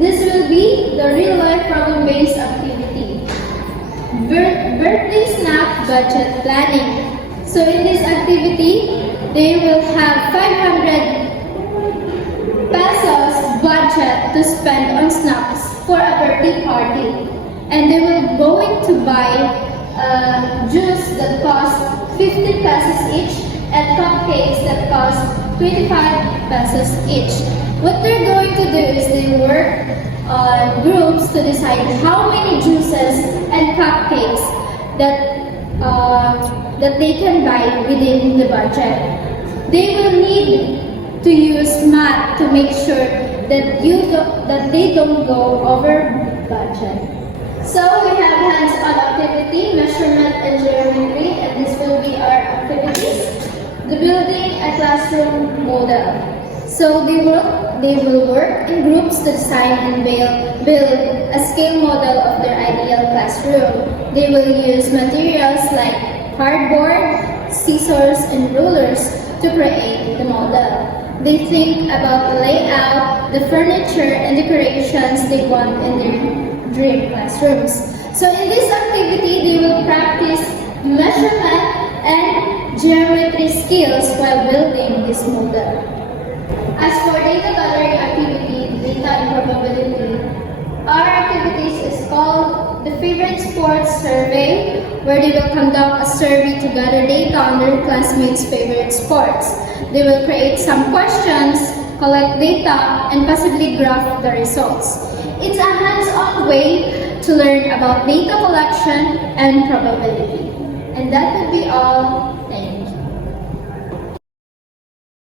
This will be the real-life problem-based activity. Birthday snack budget planning. So in this activity, they will have 500 pesos budget to spend on snacks for a birthday party. And they will going to buy juice that costs 15 pesos each and cupcakes that cost 25 pesos each. What they're going to do is they work on groups to decide how many juices and cupcakes that they can buy within the budget. They will need to use math to make sure that they don't go over budget. So we have hands-on activity, measurement and geometry, and this will be our activities. The building a classroom model. So they will work in groups to design and build a scale model of their ideal classroom. They will use materials like cardboard, scissors, and rulers to create the model. They think about the layout, the furniture, and decorations they want in their dream classrooms. So in this activity, they will practice measurement and geometry skills while building this model. As for data gathering activity, data and probability, our activities is called the Favorite Sports Survey, where they will conduct a survey to gather data on their classmates' favorite sports. They will create some questions, collect data, and possibly graph the results. It's a hands-on way to learn about data collection and probability. And that would be all.